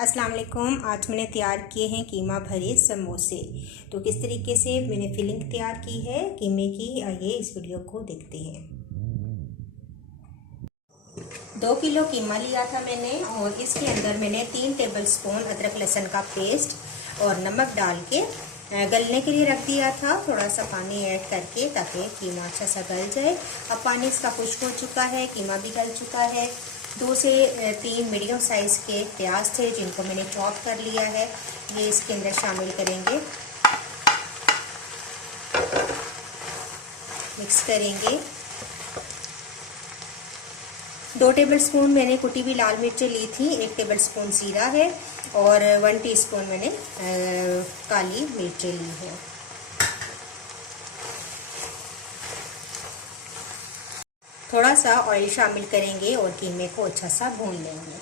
अस्सलाम वालेकुम। आज मैंने तैयार किए हैं कीमा भरे समोसे। तो किस तरीके से मैंने फिलिंग तैयार की है कीमे की, आइए इस वीडियो को देखते हैं। 2 किलो कीमा लिया था मैंने और इसके अंदर मैंने 3 टेबलस्पून अदरक लहसुन का पेस्ट और नमक डाल के गलने के लिए रख दिया था। थोड़ा सा पानी ऐड करके ताकि कीमा अच्छा सा गल जाए। अब पानी इसका खुश्क हो चुका है, कीमा भी गल चुका है। 2 से 3 मीडियम साइज़ के प्याज थे जिनको मैंने चॉप कर लिया है, ये इसके अंदर शामिल करेंगे, मिक्स करेंगे। 2 टेबलस्पून मैंने कुटी हुई लाल मिर्चें ली थी, 1 टेबलस्पून जीरा है और 1 टीस्पून मैंने काली मिर्चें ली हैं। थोड़ा सा ऑयल शामिल करेंगे और कीमे को अच्छा सा भून लेंगे।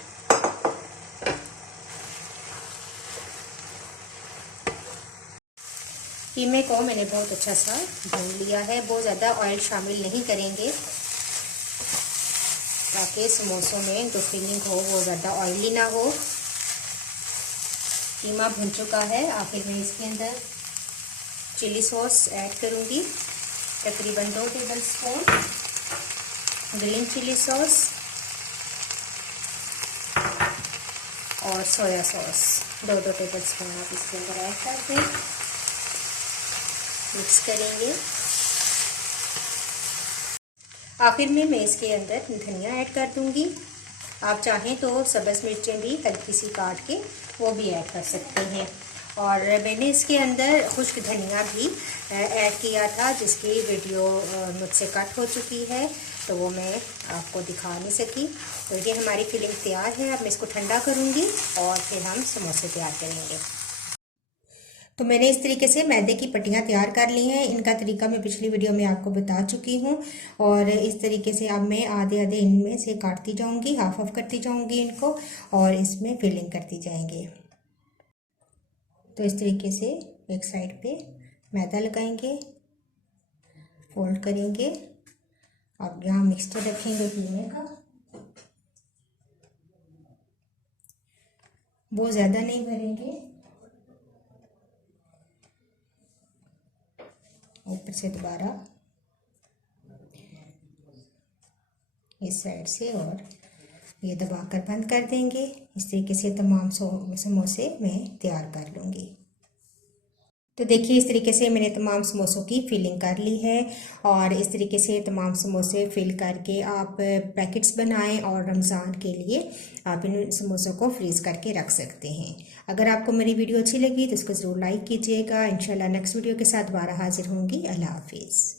कीमे को मैंने बहुत अच्छा सा भून लिया है। बहुत ज़्यादा ऑयल शामिल नहीं करेंगे ताकि समोसों में जो फिलिंग हो वो ज़्यादा ऑयली ना हो। कीमा भुन चुका है। आखिर में इसके अंदर चिली सॉस ऐड करूँगी, तकरीबन 2 टेबलस्पून ग्रीन चिली सॉस और सोया सॉस 2-2 टेबलस्पून आप इसके अंदर ऐड कर दें, मिक्स करेंगे। आखिर में मैं इसके अंदर धनिया ऐड कर दूंगी। आप चाहें तो सब्ज़ मिर्चें भी हल्की सी काट के वो भी ऐड कर सकते हैं। और मैंने इसके अंदर खुश्क धनिया भी ऐड किया था जिसकी वीडियो मुझसे कट हो चुकी है, तो वो मैं आपको दिखा नहीं सकी। तो ये हमारी फिलिंग तैयार है। अब मैं इसको ठंडा करूँगी और फिर हम समोसे तैयार करेंगे। तो मैंने इस तरीके से मैदे की पट्टियाँ तैयार कर ली हैं। इनका तरीका मैं पिछली वीडियो में आपको बता चुकी हूँ। और इस तरीके से अब मैं आधे आधे इनमें से काटती जाऊँगी, हाफ हाफ करती जाऊँगी इनको और इसमें फिलिंग करती जाएंगे। तो इस तरीके से एक साइड पे मैदा लगाएंगे, फोल्ड करेंगे। अब यहाँ मिक्सचर रखेंगे कीमे का, बहुत ज़्यादा नहीं भरेंगे, ऊपर से दोबारा इस साइड से और ये दबाकर बंद कर देंगे। इस तरीके से तमाम समोसे मैं तैयार कर लूँगी। तो देखिए इस तरीके से मैंने तमाम समोसों की फिलिंग कर ली है और इस तरीके से तमाम समोसे फिल करके आप पैकेट्स बनाएं और रमज़ान के लिए आप इन समोसों को फ्रीज़ करके रख सकते हैं। अगर आपको मेरी वीडियो अच्छी लगी तो इसको ज़रूर लाइक कीजिएगा। इंशाल्लाह नेक्स्ट वीडियो के साथ दोबारा हाजिर होंगी। अल्लाह हाफिज़।